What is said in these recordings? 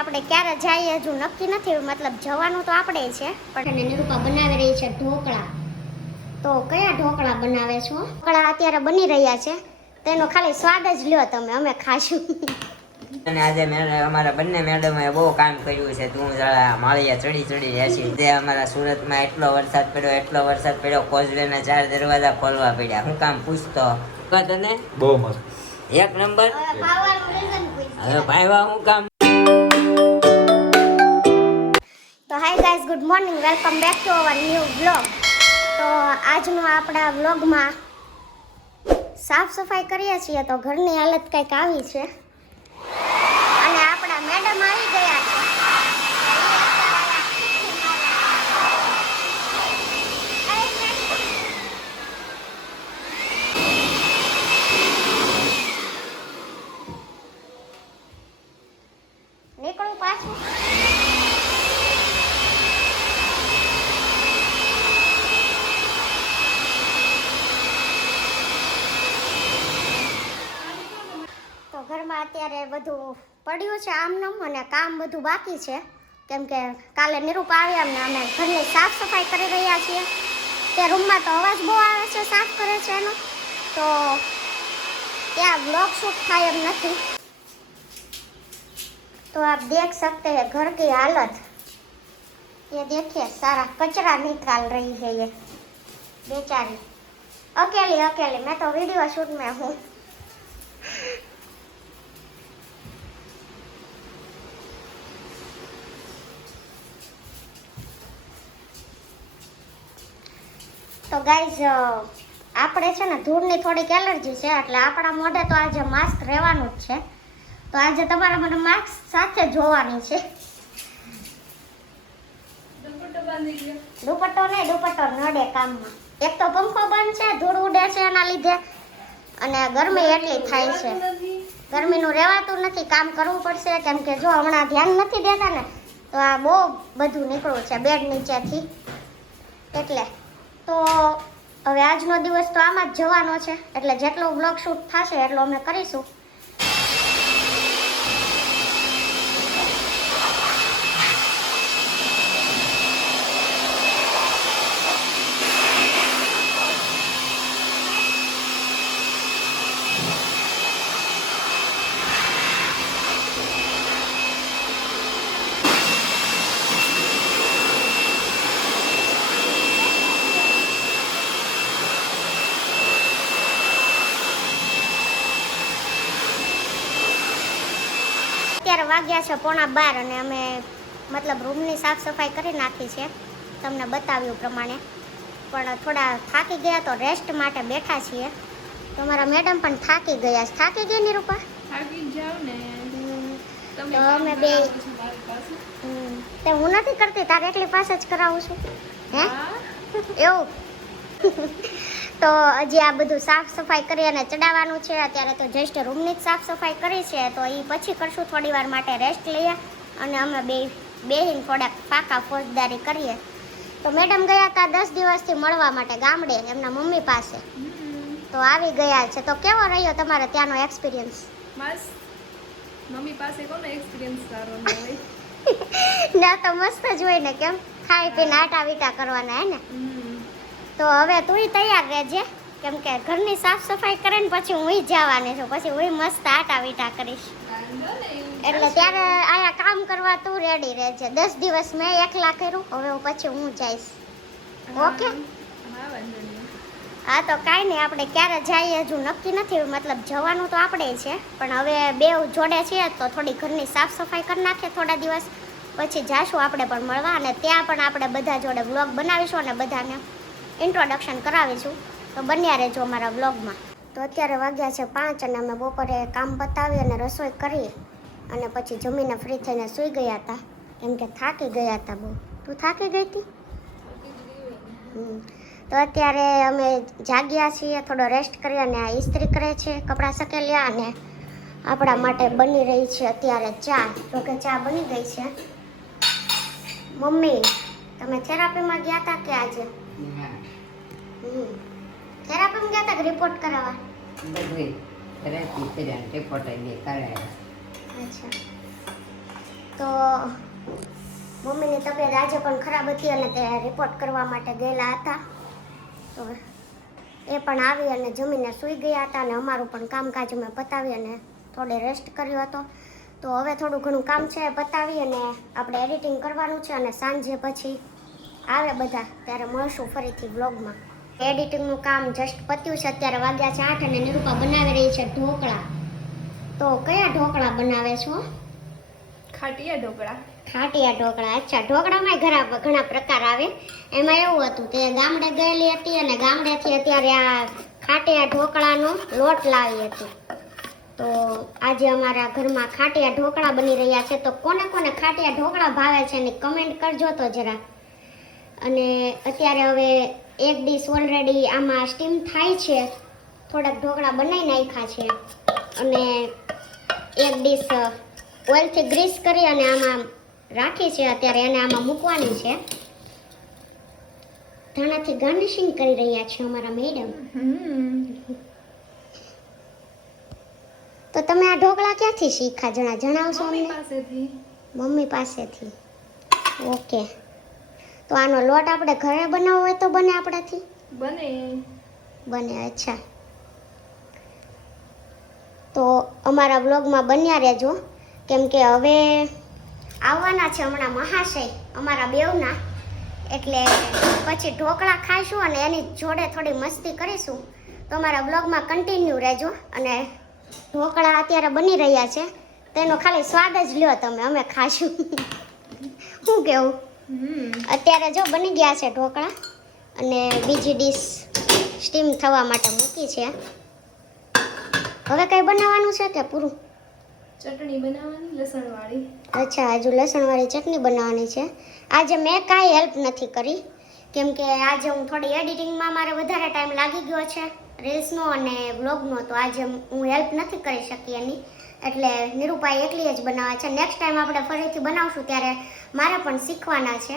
આપણે ક્યારે જઈએ હજુ નક્કી નથી, મતલબ જવાનું તો આપણે છે, પણ નિરૂપા બનાવી રહી છે ઢોકળા. તો કયા ઢોકળા બનાવે છો? ઢોકળા અત્યારે બની રહ્યા છે, તેનો ખાલી સ્વાદ જ લ્યો તમે, અમે ખાશું. અને આજે અમારા બંને મેડમે બહુ કામ કર્યું છે. તું માળિયા ચડી રહેશી. જે અમારા સુરતમાં એટલો વરસાદ પડ્યો, કોઝવેના 4 દરવાજા ખોલવા પડ્યા. હું કામ પૂછતો તને? બહુ મસ્ત, એક નંબર. હવે ભાઈવા હું કામ. તો hi guys, good morning, welcome back to our new vlog. તો આજનો આપણા વ્લોગમાં સાફ સફાઈ કરીએ છીએ, તો ઘરની હાલત કંઈક આવી છે અને આપણા મેડમ આવી ગયા છે. નીકળું પાછું. તો ઘરમાં અત્યારે બધું પડ્યું છે આમનામ, અને કામ બધું બાકી છે, કેમ કે કાલે નિરૂપા આવ્યા અમને, અમે ઘરની સાફ સફાઈ કરી રહ્યા છીએ. તે રૂમમાં તો અવાજ બહુ આવે છે સાફ કરે છે એનો, તો ત્યાં બ્લોગ શૂટ થાય એમ નથી. तो आप देख सकते हैं घर की हालत, ये देखिए सारा कचरा निकाल रही है ये बेचारी, अकेली. मैं तो वीडियो शूट में हूँ. તો ગાઈઝ, આપણે છે ને ધૂળની થોડીક એલર્જી છે, એટલે આપણા મોઢે તો આજે માસ્ક રહેવાનું જ છે. તો આજે તમારે મને માસ્ક સાથે જોવાની છે. દુપટ્ટો નહીં, દુપટ્ટો નડે કામમાં. એક તો પંખો બંધ છે, ધૂળ ઉડે છે એના લીધે, અને ગરમી એટલી થાય છે. ગરમીનું રહેવાતું નથી, કામ કરવું પડશે, કેમ કે જો હમણાં ધ્યાન નથી દેતા ને, તો આ બહુ બધું નીકળ્યું છે બેડ નીચેથી. એટલે તો હવે આજનો દિવસ તો આમાં જ જવાનો છે, એટલે જેટલો બ્લોગ શૂટ થશે એટલો અમે કરીશું. અત્યારે વાગ્યા છે 11:15 અને અમે મતલબ રૂમની સાફ સફાઈ કરી નાખી છે તમને બતાવ્યું પ્રમાણે, પણ થોડા થાકી ગયા તો રેસ્ટ માટે બેઠા છીએ. તો મારા મેડમ પણ થાકી ગયા છે. થાકી ગઈ નિરૂપા? થાકી જાવ ને તો અમે બે તે હું નથી કરતી, તારે એટલી પાસે જ કરાવું છું. હે એવું? તો હજી આ બધું સાફ સફાઈ કરી અને ચડાવવાનું છે. અત્યારે તો જસ્ટ રૂમની જ સાફ સફાઈ કરી છે, તો એ પછી કરશું. થોડી વાર માટે રેસ્ટ લઈએ અને અમે બેહીને થોડાક પાકા ફોજદારી કરીએ. તો મેડમ ગયા હતા 10 દિવસથી મળવા માટે ગામડે એમના મમ્મી પાસે, તો આવી ગયા છે. તો કેવો રહ્યો તમારે ત્યાંનો એક્સપિરિયન્સ? બસ મમ્મી પાસે કોનો એક્સપિરિયન્સ સારો ન હોય? ના તો મસ્ત જ હોય ને, કેમ ખાઈ પીને આટા વીટા કરવાના હે ને. તો હવે તુંય તૈયાર રહેજે, કેમ કે ઘરની સાફ સફાઈ કરીને પછી હું જવાની છું, પછી હું મસ્ત આટા વીટા કરીશ. એટલે ત્યારે આયા કામ કરવા તું રેડી રહેજે. 10 દિવસ મેં એકલા કર્યું, હવે પછી હું જઈશ. ઓકે? હા તો કાંઈ નહીં, આપણે ક્યારે જઈએ હજુ નક્કી નથી, મતલબ જવાનું તો આપણે છે, પણ હવે બે જોડે છીએ તો થોડી ઘરની સાફ સફાઈ કરી નાખીએ થોડા દિવસ, પછી જાશું આપણે પણ મળવા, અને ત્યાં પણ આપણે બધા જોડે વ્લોગ બનાવીશું અને બધાને ઇન્ટ્રોડક્શન કરાવીશું. તો બન્યા રહેજો અમારા વ્લોગમાં. તો અત્યારે વાગ્યા છે 5 અને અમે બપોરે કામ પતાવી અને રસોઈ કરી અને પછી જમીને ફ્રી થઈને સૂઈ ગયા હતા, કેમ કે થાકી ગયા હતા બહુ. તું થાકી ગઈ હતી? તો અત્યારે અમે જાગ્યા છીએ, થોડો રેસ્ટ કરી અને આ ઇસ્ત્રી કરે છે, કપડાં સકેલ્યા, અને આપણા માટે બની રહી છે અત્યારે ચા. તો કે ચા બની ગઈ છે. મમ્મી, તમે થેરાપીમાં ગયા હતા કે આજે? થેરાપીમાં ગયા હતા કે રિપોર્ટ કરાવવા? બધું થેરાપી કર્યા, રિપોર્ટ કરાવ્યા. અચ્છા. તો મમ્મીની તબિયત આજે પણ ખરાબ હતી અને તે રિપોર્ટ કરવા માટે ગયેલા હતા. તો એ પણ આવી અને જમીને સૂઈ ગયા હતા અને અમારું પણ કામકાજ અમે પતાવી અને થોડે રેસ્ટ કર્યો હતો. તો હવે થોડું ઘણું કામ છે એ પતાવી અને આપણે એડિટિંગ કરવાનું છે અને સાંજે પછી આવે બધા ત્યારે મળશું ફરીથી વ્લોગમાં. એડિટિંગનું કામ જસ્ટ પત્યું છે. અત્યારે વાગ્યા છે 8 અને નિરૂપા બનાવી રહી છે ઢોકળા. તો કયા ઢોકળા બનાવે છો? ખાટિયા ઢોકળા. ખાટિયા ઢોકળા. અચ્છા, ઢોકળામાં ઘણા પ્રકાર આવે. એમાં એવું હતું કે ગામડે ગયેલી હતી અને ગામડેથી અત્યારે આ ખાટિયા ઢોકળાનો લોટ લાવી હતી. તો આજે અમારા ઘરમાં ખાટિયા ઢોકળા બની રહ્યા છે. તો કોને કોને ખાટિયા ઢોકળા ભાવે છે એની કમેન્ટ કરજો તો જરા. અને અત્યારે હવે એક ડીશ ઓલરેડી આમાં સ્ટીમ થાય છે. થોડાક ઢોકળા બનાવી નાખ્યા છે અને એક ડીશ ઓઇલથી ગ્રીસ કરી અને આમાં રાખી છે. અત્યારે એને આમાં મૂકવાની છે. ધાણાથી ગાર્નિશિંગ કરી રહ્યા છે અમારા મેડમ. તો તમે આ ઢોકળા ક્યાંથી શીખ્યા જણા જણાવશો મમ્મી અમને? પાસેથી. મમ્મી પાસેથી. ઓકે. તો આનો લોટ આપણે ઘરે બનાવવો હોય તો બને આપણાથી? બને. અચ્છા, તો અમારા વ્લોગમાં બન્યા રહેજો કેમ કે હવે આવવાના છે હમણાં મહાશય અમારા બેવના. એટલે પછી ઢોકળા ખાઈશું અને એની જોડે થોડી મસ્તી કરીશું. તો અમારા વ્લોગમાં કન્ટિન્યુ રહેજો. અને ઢોકળા અત્યારે બની રહ્યા છે તેનો ખાલી સ્વાદ જ લ્યો તમે, અમે ખાશું. શું કેવું? અત્યારે જો બની ગયા છે ઢોકળા અને બીજી ડીશ સ્ટીમ થવા માટે મૂકી છે. હવે કઈ બનાવવાનું છે કે પૂરું? ચટણી બનાવવાની લસણવાળી. અચ્છા, હજુ લસણવાળી ચટણી બનાવવાની છે. આજે મેં કાંઈ હેલ્પ નથી કરી કેમ કે આજે હું થોડી એડિટિંગમાં મારે વધારે ટાઈમ લાગી ગયો છે રીલ્સનો અને વ્લોગનો. તો આજે હું હેલ્પ નથી કરી શકી એની. એટલે નિરૂપાઈ એકલી જ બનાવે છે. નેક્સ્ટ ટાઈમ આપણે ફરીથી બનાવશું ત્યારે મારે પણ શીખવાના છે.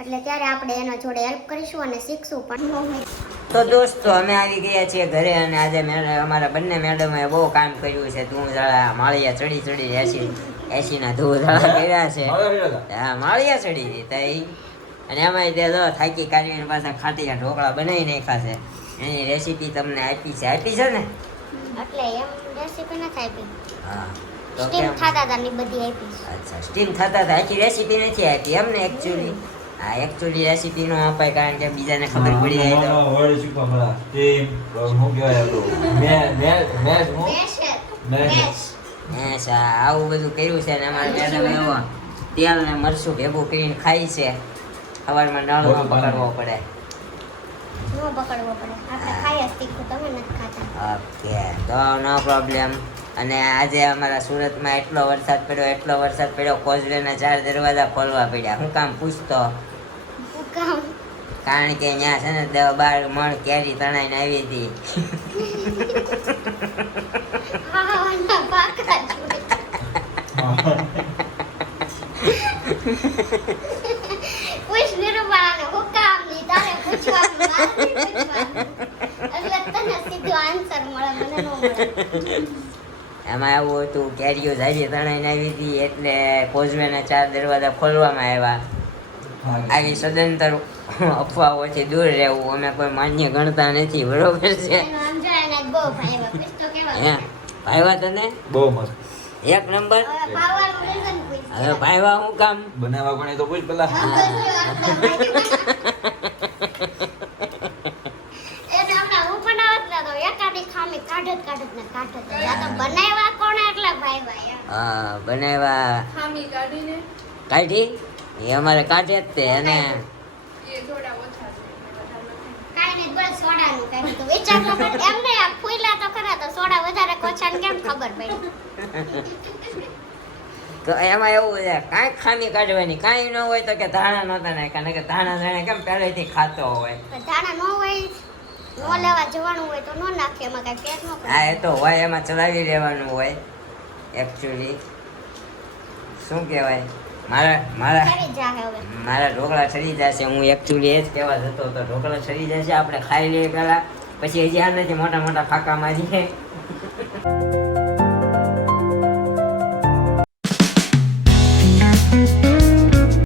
એટલે ત્યારે આપણે એના જોડે હેલ્પ કરીશું અને શીખશું પણ. તો દોસ્તો અમે આવી ગયા છીએ ઘરે અને આજે અમારા બંને મેડમે બહુ કામ કર્યું છે. તું જરા માળિયા ચડી એસીના ધૂળ જરા કર્યા છે. હા, માળિયા ચડી હતી અને એમાં તે જો થાકી કાઢીને પાછા ખાટિયા ઢોકળા બનાવી નાખ્યા છે. એની રેસીપી તમને આપી છે ને? એટલે એમ રેસીપી નથી આપી. હા, તો સ્ટીમ કેમ? થતા હતા ની બધી આપી. અચ્છા, સ્ટીમ થતા હતા. આખી રેસીપી નથી આપી એમને એકચ્યુઅલી. હા, એકચ્યુઅલી રેસીપી નો અપાય કારણ કે બીજાને ખબર પડી જાય તો. વર્ડ શીખવા મળે. સ્ટીમ હું કહેવાય આવું બધું કર્યું છે ને અમારે મેડમ એવો તેલ ને મરચું ભેગું કરીને ખાઈ છે. સવારમાં નળ ન પકડવો પડે. નો પકડવો પડે. આપણે ખાઈ જ તીખું, તમે નથી ખાતા. ઓકે, તો નો પ્રોબ્લેમ. અને આજે અમારા સુરતમાં એટલો વરસાદ પડ્યો કોઝવેના 4 દરવાજા ખોલવા પડ્યા. હું કામ પૂછતો? હું કામ? કારણ કે અહીંયા છે ને 10-12 મણ કેરી તણાઈને આવી હતી. હા, ના પાકા જ. પૂછ નિરૂપાને હું કામ ની તારે પૂછવાનું મારે નહીં પૂછવાનું. એટલે તને સીધો આન્સર મળે, મને ન મળે. એમાં એવું હતું કેરીઓ જાજી તણાઈને આવી હતી એટલે કોઝવેના 4 દરવાજા ખોલવામાં આવ્યા. આવી સદંતર અફવાઓથી દૂર રહેવું અમે કોઈ માન્ય ગણતા નથી, બરોબર છે? એનો આમ જો એને બહુ ભાઈવા. પૂછ તો કેવા હે ભાઈવા તને? બહુ મસ્ત. એક નંબર. હવે ભાવવાનું રીઝન પૂછ. હવે ભાઈવા હું કામ? બનાવવા કોને તો પૂછ પેલા. એને હમણાં હું બનાવત ને તો એકાદી ખામી કાઢત ને કાઢત. આ તો બનાવ્યા કોણે એટલે ભાઈવા યાર. હા, બનાવ્યા ખામી કાઢીને કાઢી એ અમારે કાઢે જ તે. અને એ થોડા ઓછા છે. કાઈ નહીં, બોલ સોડાનું કાઢી તો વિચાર તો કર. એમને આ ફૂઈલા તો ખરા તો સોડા વધારે કોચાને કેમ ખબર પડી? તો એમાં એવું છે કાંઈક ખામી કાઢવાની કાંઈ ન હોય તો કે ધાણા નહોતા નાખ્યા ને કે ધાણા જાણે કેમ પહેલેથી ખાતો હોય. પણ ધાણા ન હોય, ન લેવા જવાનું હોય તો ન નાખે, એમાં કઈ ફેર ન પડે. હા, એ તો હોય, એમાં ચલાવી રહેવાનું હોય એકચ્યુઅલી. શું કહેવાય, મારા કરી જાહે હવે. ઢોકળા ઠરી જશે. હું એકચ્યુઅલી એ જ કહેવા જતો હતો ઢોકળા ઠરી જશે, આપણે ખાઈ લઈએ પહેલાં, પછી હજી આ નથી મોટા ફાંકા મારીએ.